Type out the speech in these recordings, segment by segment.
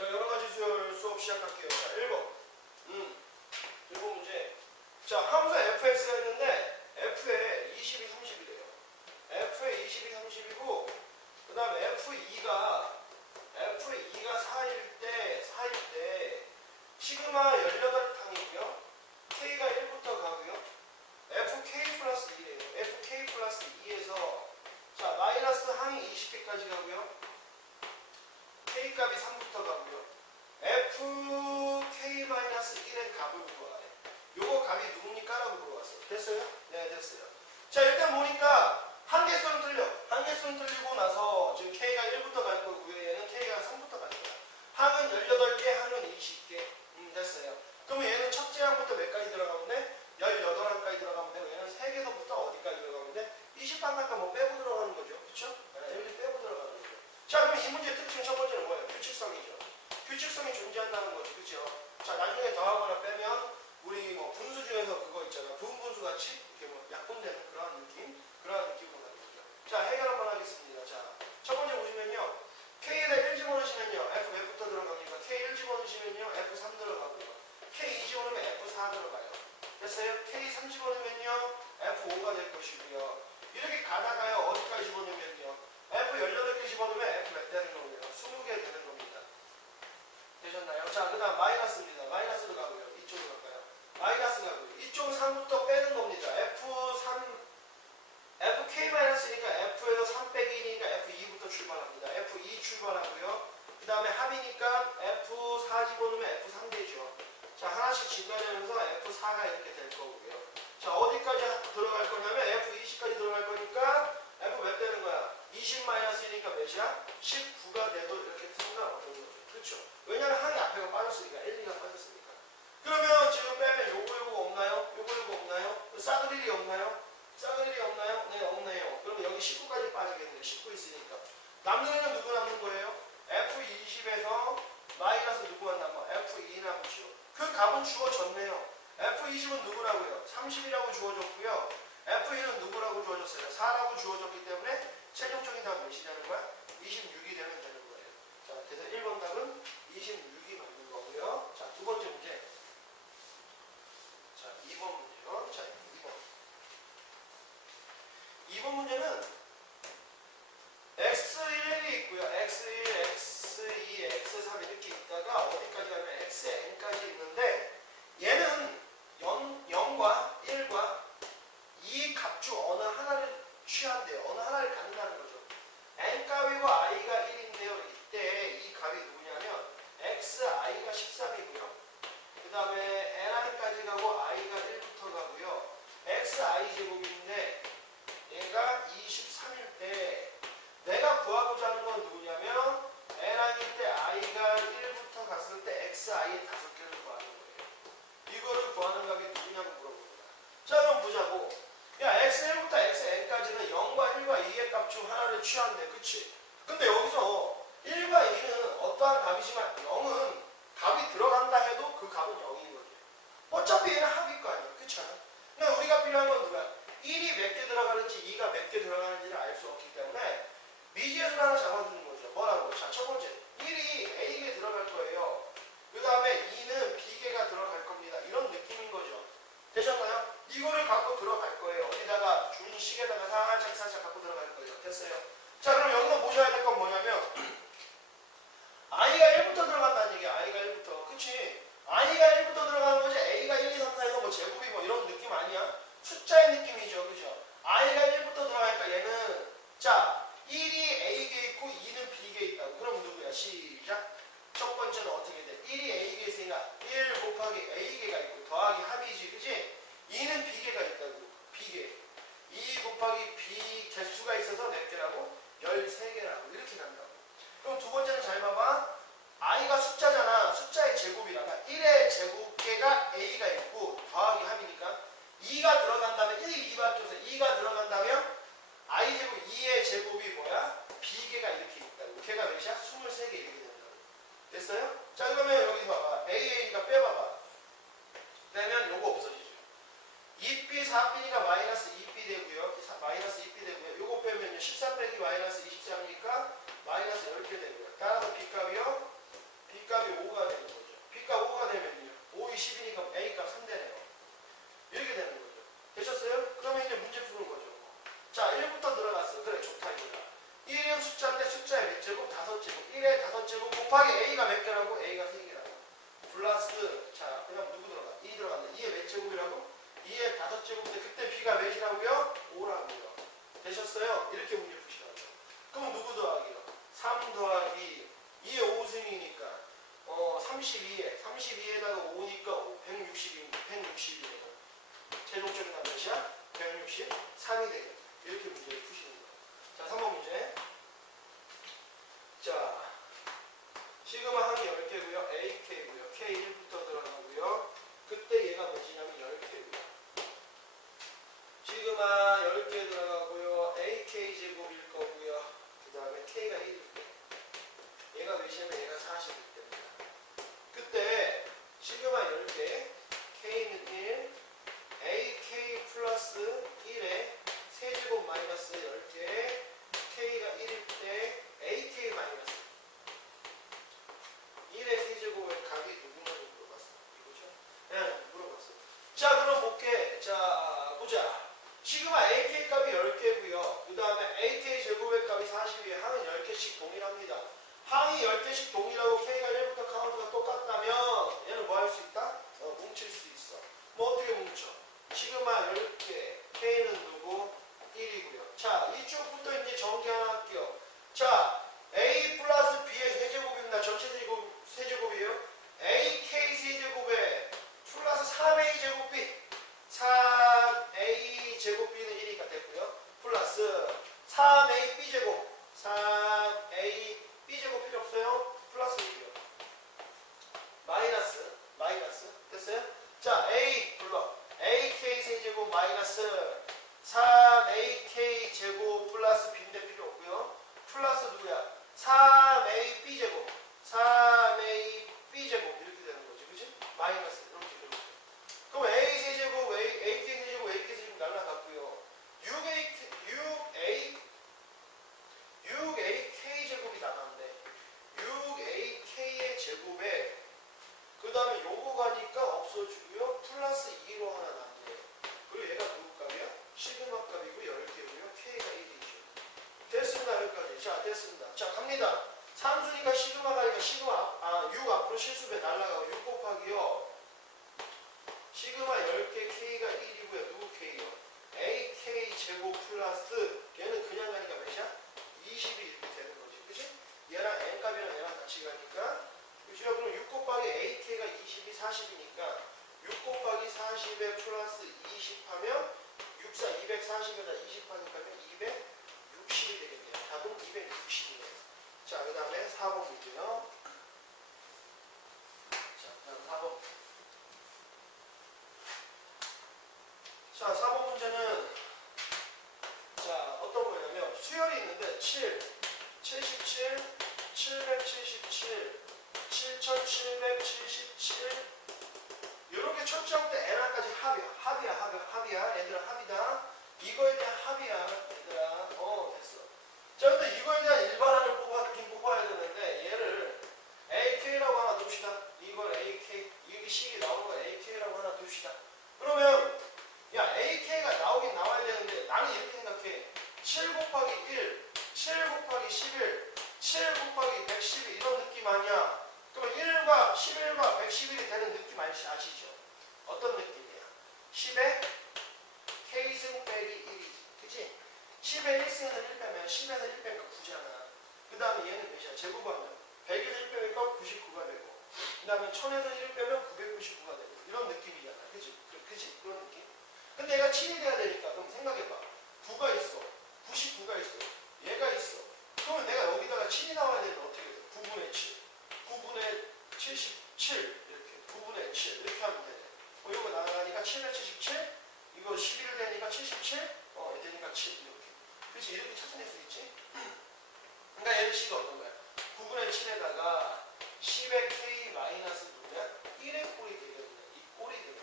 자, 여러 가지 수열 수업 시작할게요. 자, 1번. 음. 1번 문제. 자, 함수 fx가 있는데 f에 22, 30이래요. f에 22, 30이고 그 다음에 f2가 f2가 4일 때 4일 때 시그마 18탕이고요. k가 1부터 가고요. fk 플러스 2래요. fk 플러스 2에서 자, 마이너스 항이 20개까지 가고요. K 값이 3부터 가고요. fk-1의 값을 물어가요. 요거 값이 누굽니까? 라고 물어봤어. 됐어요? 네, 됐어요. 자, 일단 보니까 한개수는 틀려. 한개수는 틀리고 나서 지금 k가 1부터 갈 거고요. 얘는 k가 3부터 갈 거야. 항은 18개, 항은 20개. 음, 됐어요. 그러면 얘는 첫째 항부터 몇 가지 들어가면 돼? 18항까지 들어가면 되고 얘는 3개서부터 어디까지 들어가면 돼? 20항 갖다 뭐 빼고 들어가는 거죠. 그쵸? 네, 여기 빼고 들어가는 거죠. 자, 그럼 이 문제의 특징 첫 번째는 뭐예요? 규칙성이죠. 규칙성이 존재한다는 거죠. 그죠? 자, 나중에 더하거나 빼면 우리 뭐 분수 중에서 그거 있잖아. 부분분수 같이 이렇게 뭐 약분되는 그런 느낌? 그런 느낌으로 가겠죠. 자, 해결 한번 하겠습니다. 자, 첫 번째 보시면요. K에다 1 집어넣으시면요. F 몇부터 들어갑니까? K 1 집어넣으시면요. F 3 들어가고요. K 2 집어넣으면 F 4 들어가요. 됐어요? K 3 집어넣으면요. F 5가 될 것이고요. 이렇게 가다가요. 어디까지 집어넣으면요. F 18개 집어넣으면 F 몇 되는 거고요. 20개 되는 겁니다. 되셨나요? 자, 그 다음 마이너스입니다. 마이너스로 가고요. 이쪽으로 갈까요? 마이너스 가고요. 이쪽 3부터 빼는 겁니다. F3, FK-니까 F에서 3 빼기 2니까 F2부터 출발합니다. F2 출발하고요. 그 다음에 합이니까 F4 집어넣으면 F3 되죠. 자, 하나씩 증가되면서 F4가 이렇게 될 거고요. 자, 어디까지 들어갈 거냐면 F20까지 들어갈 거니까 F 몇 되는 거야? 20-1이니까 몇이야? 19가 돼도 이렇게 상관없는 거죠. 그렇죠? 왜냐면 항이 앞에가 빠졌으니까 1, 2가 빠졌으니까. 그러면 지금 빼면 요거 요거 없나요? 요거 요거 없나요? 싸그릴이 없나요? 싸그릴이 없나요? 네, 없네요. 그러면 여기 19까지 빠지겠네요. 19 있으니까. 남는 애는 누구 남는 거예요? F20에서 마이너스 누구만 남아? F2 남죠. 그 값은 주어졌네요. F20은 누구라고요? 30이라고 주어졌고요. F1은 누구라고 주어졌어요? 4라고 주어졌기 때문에 최종적인 답은 몇이냐는 거야? 26이 되면 되는 거예요. 자, 그래서 1번 답은 26이 맞는 거고요. 자, 두 번째 문제. 자, 2번 문제요. 자, 2번. 2번 문제는 x1이 있고요. x1, x2, x3 이렇게 있다가 어디까지 가면 xn까지 있는데 얘는 0, 0과 1과 이 값 중 어느 하나를 취한대요. 어느 하나를 갖는다는 거죠. n 값이고 i가 1인데요. 이때 이 값이 누구냐면 xi가 13이고요. 그 다음에 ni까지 가고 i가 1부터 가고요. xi 제곱인데 얘가 23일 때 내가 구하고자 하는 건 누구냐면 ni일 때 i가 1부터 갔을 때 xi의 다섯 개를 구하는 거예요. 이거를 구하는 값이 누구냐고 물어봅니다. 자 그럼 보자고. 야 x1부터 xn까지는 0과 1과 2의 값 중 하나를 취한대. 그치? 근데 여기서 1과 2는 어떠한 값이지만 0은 값이 들어간다 해도 그 값은 0인 거죠. 어차피 얘는 합일 거 아니야. 그렇잖아. 그러니까 우리가 필요한 건 누구야? 1이 몇 개 들어가는지 2가 몇 개 들어가는지를 알 수 없기 때문에 미지에서 하나 잡아두는 거죠. 뭐라고? 자, 첫 번째. 1이 A개 들어갈 거예요. 그 다음에 2는 B개가 들어갈 겁니다. 이런 느낌인 거죠. 되셨나요? 이거를 갖고 들어갈 거예요. 어디다가 준식에다가 시그마 항이 10개고요. AK고요. K1부터 들어가고요. 그때 얘가 몇이냐면 10개고요. 시그마 10개 들어가고요. AK 제곱일 거고요. 그 다음에 K가 1일 거예요. 얘가 몇이냐면 얘가 40일 때입니다. 그때 시그마 10개, K는 1, AK 플러스 1에 세제곱 마이너스 10개, K가 1일 때 AK 마이너스 1의 세제곱의 각이 누구냐고 물어봤어. 이거죠? 네, 물어봤어. 자, 그럼 볼게. 자, 보자. 시그마 AK 값이 10개고요. 그 다음에 AK 제곱의 값이 40이에요. 항은 10개씩 동일합니다. 항이 10개씩 동일하고 K가 1부터 카운트가 똑같다면 얘는 뭐 할 수 있다? 어, 뭉칠 수 있어. 뭐 어떻게 뭉쳐? 시그마 10개, K는 누구? 1이고요. 자, 이쪽부터 이제 전개 하나 할게요. 자, A 플러스 B의 세제곱입니다. 전체 세제곱, 세제곱이에요. AK 세제곱에 플러스 3A 제곱 B. 3A 제곱 B는 1이니까 됐고요. 플러스 3A B 제곱. 3A B 제곱 필요 없어요. 플러스 1이요. 마이너스, 마이너스. 됐어요? 자, A 불러. AK 세제곱 마이너스 3AK 제곱 플러스 B인데 필요 없고요. 플러스 누구야? 3AB 제곱. 3AB 제곱 이렇게 되는 거지. 그지? 마이너스 이렇게 이렇게. 그럼 A 세제곱, A, AK 세제곱, AK 세제곱 날라갔고요. 6A, 6A, 6AK 제곱이 나갔는데 6AK의 제곱에 그 다음에 요거 가니까 없어지고요. 플러스 2로 하나 남겨요. 그리고 얘가 누구 값이야? 시그마 값이고 10개고요. K가 1이죠. 됐습니다. 여기까지. 자, 됐습니다. 자, 갑니다. 삼수니까 시그마 가니까 시그마, 아, 6 앞으로 실수배 날라가고 6 곱하기요. 시그마 10개 K가 1이고요. 누구 K요? AK 제곱 플러스 얘는 그냥 가니까 몇이야? 20이 이렇게 되는 거지. 그치? 얘랑 N 값이랑 얘랑 같이 가니까 그죠? 그럼 6 곱하기 AK가 20이 40이니까 6 곱하기 40에 플러스 20 하면 6, 4, 240에다 20 하니까 260이 되겠네요. 답은 260이네요. 자, 그 다음에 4번 문제요. 777, 77, 777, 7777 이렇게 첫째부터 N화까지 합이야. 합이야, 합이야, 합이야. 얘들아, 합이다. 이거에 대한 합이야, 얘들아. 어, 됐어. 자, 근데 이거에 대한 일반화를 뽑아긴 뽑아야 되는데 얘를 AK라고 하나 둡시다. 이걸 AK, 이게 식이 나오는 거 AK라고 하나 둡시다. 그러면 야 AK가 나오긴 나와야 되는데 나는 이렇게 생각해. 7 곱하기 1 7 곱하기 11, 7 곱하기 112 이런 느낌 아니야? 그럼 1과 11과 111이 되는 느낌 아시, 아시죠? 어떤 느낌이야? 10에 K승 빼기 1이지. 그치? 10에 1승에서 1 빼면 10에서 1 빼면 9잖아. 그 다음에 얘는 몇이야? 제곱하면 100에서 1 빼니까 99가 되고 그 다음에 1000에서 1 빼면 999가 되고 이런 느낌이잖아. 그치? 그, 그치? 그런 느낌? 근데 얘가 7이 돼야 되니까 그럼 생각해봐. 9가 있어. 99가 있어. 얘가 있어. 그러면 내가 여기다가 7이 나와야 되면 어떻게 돼? 9분의 7. 9분의 77 이렇게 9분의 7 이렇게 하면 되네. 어, 이거 나가니까 7에 77 이거 11을 되니까 77 어, 되니까 7 이렇게. 그렇지 이렇게 찾아낼 수 있지. 그러니까 얘는 식이 어떤 거야? 9분의 7에다가 10의 k 마이너스 누구야? 1의 꼴이 되겠네. 이 꼴이 되겠네.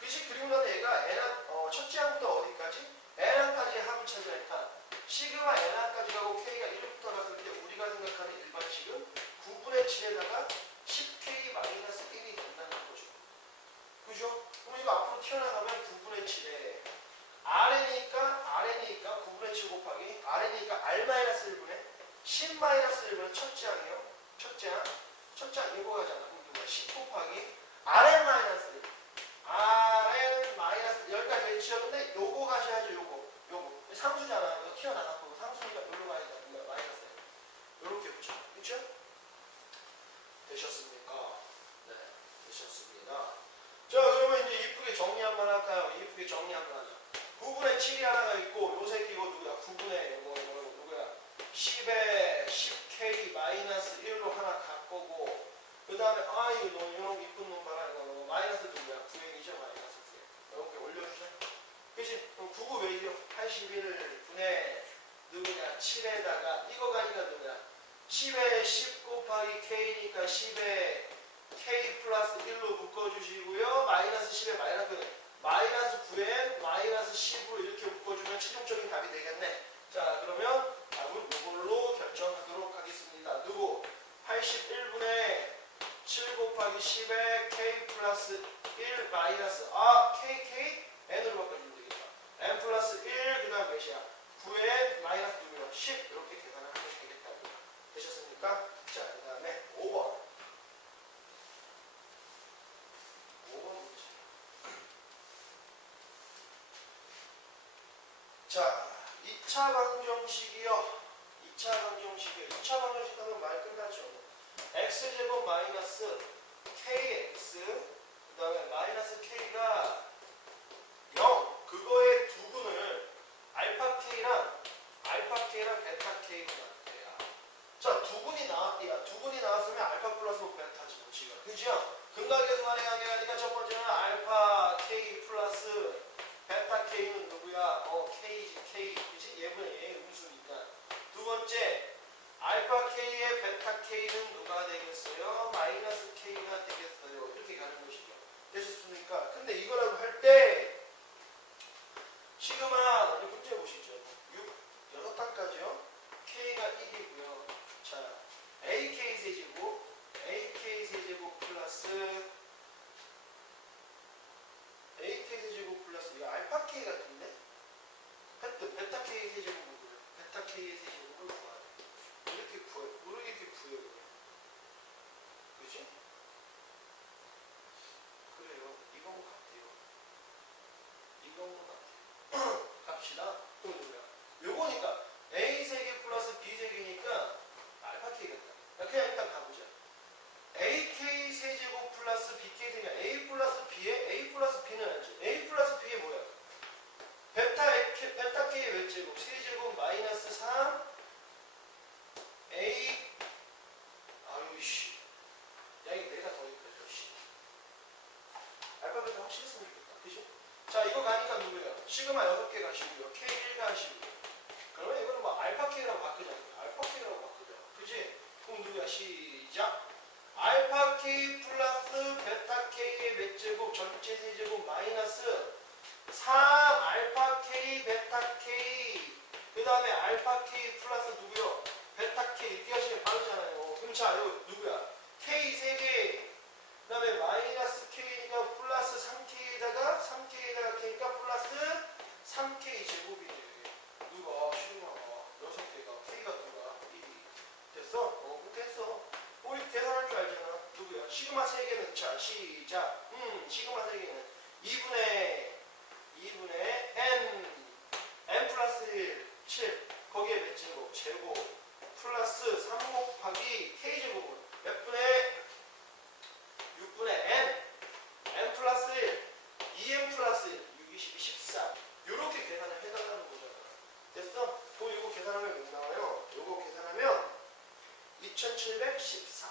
그치 그리고 나서 얘가 n한 어, 첫째 항부터 어디까지? n항까지 함을 찾으니까 시그마 n항까지 가고 k가 1부터 갔을 때 우리가 생각하는 일반식은 9분의 7에다가 10k 마이너스 1이 된다는 거죠. 그죠? 그럼 이거 앞으로 튀어나가면 9분의 7에 R이니까 R이니까 9분의 7 곱하기 R이니까 R 마이너스 1분의 10 마이너스 1분의 첫째 항이요. 첫째 항 첫째 이거 가잖아. 그럼 누가 10 곱하기 Rn 마이너스 1. Rn 마이너스 여기까지. 근데 요거 가셔야죠. 요거. 상수잖아. 이거 튀어나갔고 상수니까 여기로 가야 돼. 뭐야, 마이너스 1. 요렇게 붙여. 그쵸? 되셨습니까? 네. 되셨습니다. 자, 그러면 이제 이쁘게 정리 한번 할까요? 이쁘게 정리 한번 하자. 9분의 7이 하나가 있고 요 새끼 이거 누구야? 9분의 이거 이거 누구야? 10에 10k 마이너스 1로 하나 갖고고 그 다음에 아 이거 너무 이런 이쁜 놈 봐라 이거 마이너스 누구야? 9n이죠 90, 99 왜지요? 81을 분의 누구냐? 7에다가 이거 가니까 누구냐? 10에 10 곱하기 K니까 10에 K 플러스 1로 묶어주시고요. 마이너스 10에 마이너스 마이너스 9에 마이너스 10으로 이렇게 묶어주면 최종적인 답이 되겠네. 자 그러면 답은 이걸로 결정하도록 하겠습니다. 누구? 81분의 7 곱하기 10에 K 플러스 1 마이너스 아 K K N으로 바꿔주 플러스 1 그 다음 몇이야? 9n 마이너스 누구야? 10 이렇게 계산을 하면 되겠다. 되셨습니까? 자 그 다음에 5번 5번 문제. 자 2차 방정식이요. 2차 방정식이요. 2차 방정식 하면 말 끝나죠. x제곱 마이너스 kx 그 다음에 마이너스 k가 0 그거의 두분을 알파 k랑 알파 k랑 베타 k로 나왔대요. 자 두 분이 나왔대요. 두 분이 나왔으면 알파 플러스 베타지 뭐 지금 그죠? 만약에 하니까 첫 번째는 알파 k 플러스 베타 k는 누구야? 어 k지 k 그지? 얘분의 얘 음수니까 두 번째 알파 k의 베타 k는 누가 되겠어요? 마이너스 k가 되겠어요. 이렇게 가는 것이죠. 되셨습니까? 근데 이거라고 할때 시그마 우리 문제 보시죠. 6 여섯 단까지요. k가 1이고요. 자 ak 세제곱 ak 세제곱 플러스 ak 세제곱 플러스 이거 알파 k 같은데? 베타, 베타 k 구해요. 베타 k의 세제곱을 구하래. 이렇게 구해. 우리 이렇게 구해요. 그냥. 그지? 3a의 외제곱, 7제곱 마이너스 3 a 아유씨. 양이 내가 더 있거든 알파벳 확실했으면 좋겠다. 그죠? 자 이거 가니까 누구야? 시그마 6개 가시고요 k 1 가시고요 그러면 이거는 뭐 알파 k라고 바꾸잖아 알파 k라고 바꾸잖아 그지? 그럼 누구야? 시작. 알파 k 플러스 베타 k의 외제곱? 전체 세제곱 마이너스 3 알파 k 베타 k 그 다음에 알파 k 플러스 누구요? 베타 k 이렇게 하시면 빠르잖아요. 그럼 자 이거 누구야? k 3개 그 다음에 마이너스 k니까 플러스 3k에다가 3k에다가 k니까 플러스 3k 제곱이지. 누가 시그마가 6개가 k가 누가 1이 됐어? 어 그렇게 했어. 우리 계산할 줄 알잖아. 누구야? 시그마 3개는 자 시작. 음 시그마 3개는 2분의 2분의 n n 플러스 1 7 거기에 몇 제곱? 제곱 플러스 3 곱하기 k 제곱은 몇 분의 6분의 n n 플러스 1 2n 플러스 1 6, 22, 14 이렇게 계산을 해달라는 거잖아. 됐어? 그럼 이거 계산하면 몇 나와요? 이거 계산하면 2714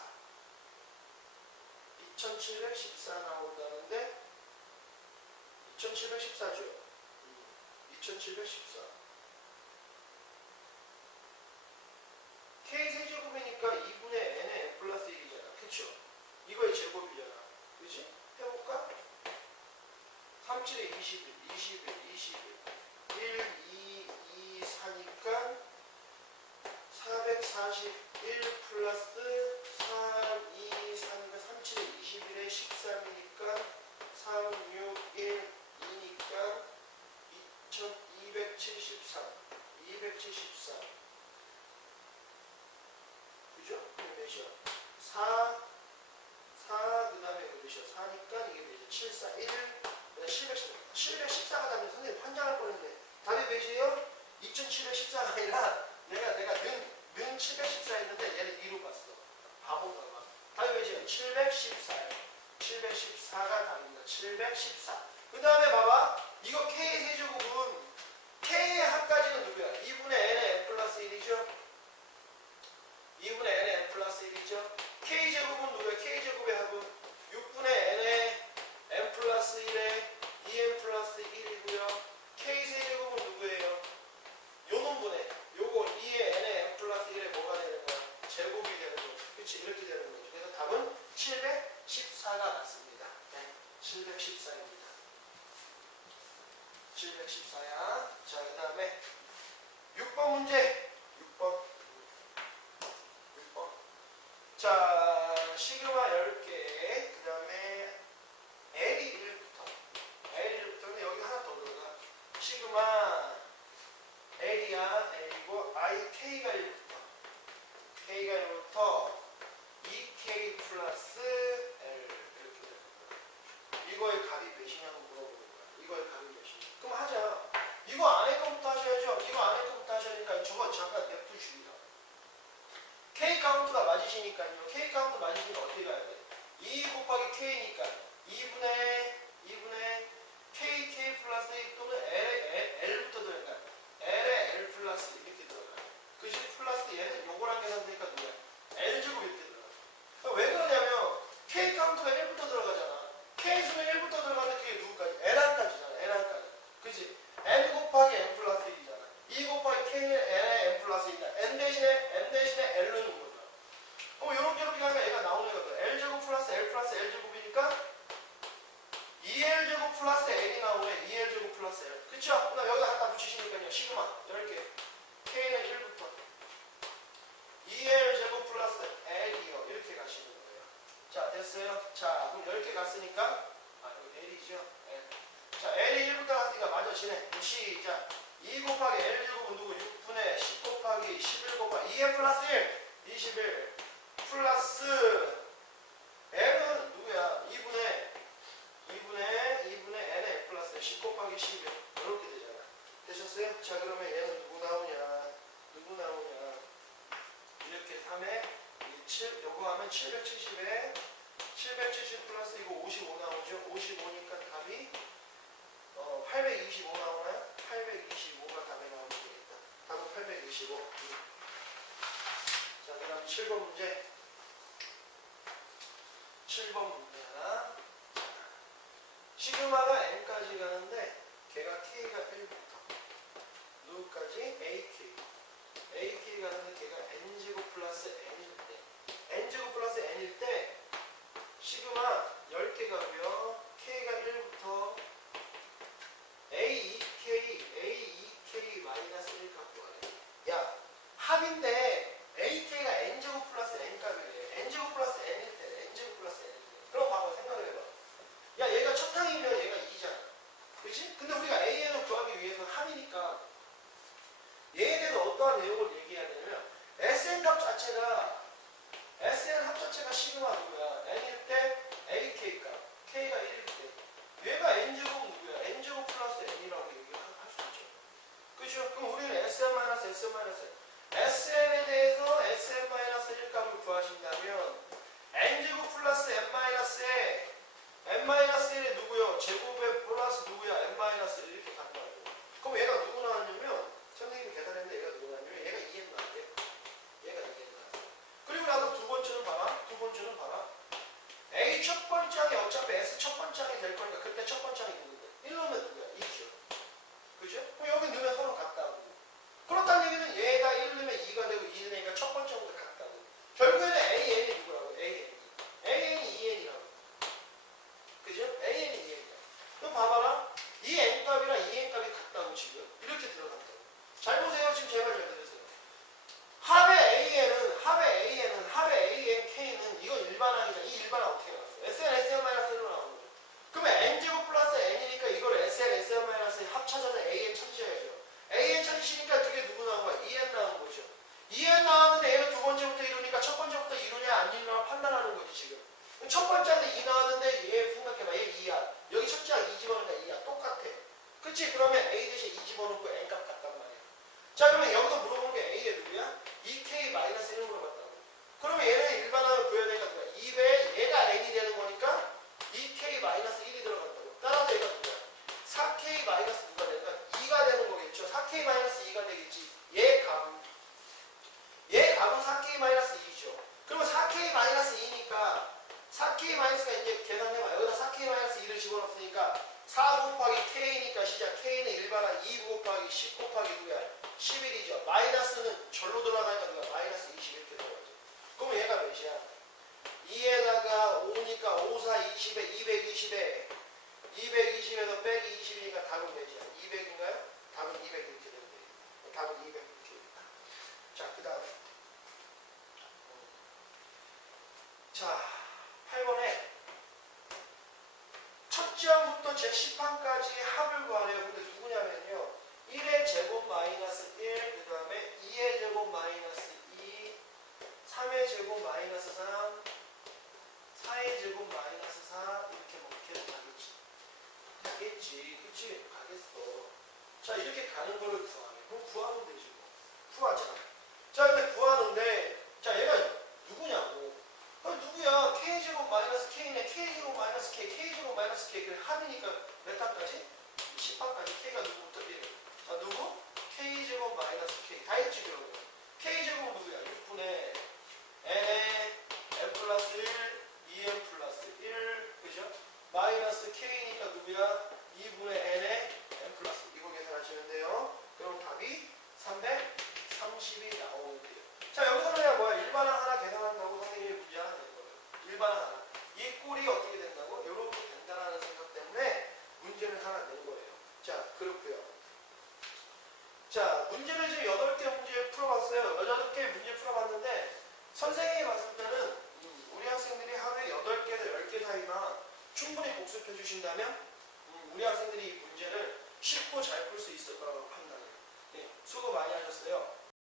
2714 나온다는데 2714죠 2714 K 세제곱이니까 2분의 N의 N 플러스 1이잖아 그쵸? 이거의 제곱이잖아 그지? 해볼까? 3, 7에 21, 21, 21 1, 2, 2, 4니까 441 플러스 3, 2, 3, 3, 7에 21에 13이니까 3, 6, 274, 274. 그죠? 몇이야? 4, 4, 그 다음에 몇이야? 4니까 이게 몇이야? 7, 4, 1, 714. 714가 답이 선생님 환장할 뻔했네. 답이 몇이에요? 2714가 아니라 내가, 내가 는, 는 714 했는데 얘를 2로 봤어. 바보가 봐. 답이 몇이에요? 714. 714가 답입니다. 714. 그 다음에 봐봐. K 카운트가 맞으시니까요. K 카운트 맞으시면 어떻게 가야 돼? 2 곱하기 K니까 2분의 2분의 K, K 플러스 1 또는 L, L, L부터 들어가. L에 L 플러스 이렇게 들어가. 그지? 플러스 얘는 요거랑 계산되니까 누구야? L제곱 이렇게 들어가. 그럼 왜 그러냐면 K 카운트가 1부터 들어가잖아. K 수는 1부터 들어가는데 그게 누구까지? N한까지잖아. N한까지. 그지? N 곱하기 N 플러스 1이잖아. 2 곱하기 K는 N에 N 플러스 1이다. N 대신에 N 대신에 L로 있는 거죠. 그럼 이렇게 이렇게 하면 얘가 나오는 거거든. L제곱 플러스 L 플러스 L제곱이니까 2L제곱 플러스 L이 나오네. 2L제곱 플러스 L. 그쵸? 그럼 여기다 갖다 붙이시니까요. 시그마 10개. K는 1부터. 2L제곱 플러스 L이요. 이렇게 가시는 거예요. 자, 됐어요? 자, 그럼 10개 갔으니까, 아, 여기 L이죠? L. 자, L이 1부터 갔으니까 맞아지네. 시작. 2 곱하기 L제곱은 누구? 6분의 10 곱하기 11 곱하기 2N 플러스 1. 21. 플러스 L은 누구야? 2분의 2분의 2분의 N의 플러스 10 곱하기 11. 이렇게 되잖아. 되셨어요? 자, 그러면 얘는 누구 나오냐? 누구 나오냐? 이렇게 3에 7, 요거 하면 770에 770 플러스 이거 55 나오죠? 55니까 답이 어, 825 나오나요? 825가 답이 나오면 되겠다. 답은 825. 자, 그 다음 7번 문제. 7번 문제야. 시그마가 n까지 가는데 걔가 k가 1부터 누구까지? ak. AK 가는데 걔가 n제곱 플러스 n일 때 n제곱 플러스 n일 때 시그마 10개가고요 k가 1부터 a2k a2k 마이너스 1 갖고 와요 야 합인데 ak가 n제곱 플러스 n 값이래 n제곱 플러스 n일 때 n제곱 플러스 n일 때 그럼 봐봐 생각을 해봐 야 얘가 첫 항이면 얘가 2잖아 그치? 근데 우리가 an을 구하기 위해서 합이니까 얘에 대해서 어떠한 내용을 얘기해야 되냐면 SN 값 자체가 SN 합 자체가 시그마 누구야? N일 때 AK 값, K가 1일 때 얘가 N제곱 누구야? N제곱 플러스 N이라고 얘기할 수 있죠. 그죠? 그럼 우리는 SN 마이너스 SN 마이너스 SN에 대해서 SN 마이너스 1 값을 구하신다면 N제곱 플러스 N 마이너스에 N 마이너스 1이 누구요? 제곱에 플러스 누구야? N 마이너스 1 이렇게 와요. 그럼 얘가 누구 나왔냐면 선생님이 계산했는데 얘가 누구 나왔냐면 얘가 2n 나왔대. 얘가 2n 나왔어. 그리고 나도 두 번째는 봐라. 두 번째는 봐라. A 첫 번째 항이 어차피 S 첫 번째 항이 될 거니까 그때 첫 번째 항이 누구인데? 1 넣으면 누구야? 2죠. 그죠? 그럼 여기 넣으면 서로 같다고. 그렇다는 얘기는 얘가 1 넣으면 2가 되고 2 넣으니까 첫 번째보다 같다고. 결국에는 AN이 누구라고? AN. AN이 2N이라고. 그죠? AN이 2N이야. 그럼 봐봐라. 이 N값이랑 이 N값이 같다고 지금. 이렇게 들어간다고. 잘 보세요. 지금 제발 잘 들으세요. 합의 AN은, 합의 AN은, 1이 들어간다고. 따라서 이거 2가 되니까 2가 되는 거겠죠. 4k-2가 되겠지. 얘 값. 얘 값은 4k-2이죠. 그러면 4k-2니까 4k-2가 이제 계산해봐. 여기다 4k-2를 집어넣으니까 4 곱하기 k니까 시작. k는 1 바라 2 곱하기 10 곱하기 9야. 11이죠. 마이너스는 절로 돌아가요. 8번에 첫 지항부터 제 10항까지 합을 구하래요. 근데 누구냐면요. 1의 제곱 마이너스 1, 그 다음에 2의 제곱 마이너스 2, 3의 제곱 마이너스 3, 4의 제곱 마이너스 4 이렇게 뭐 계속 가겠지. 가겠지. 그치? 가겠어. 자, 이렇게 가는 거를 구하래. 그럼 구하면 되지 뭐. 구하자. 자, 근데 구하는데, 자, 얘가 누구냐고. 어, 누구야? K제곱 마이너스 K네. K제곱 마이너스 K, K제곱 마이너스 K. 그 합이니까 몇 항까지? 10항까지 K가 누구부터 1. 자, 누구? K제곱 마이너스 K. 다 했지, 그러면. K제곱 누구야? 6분의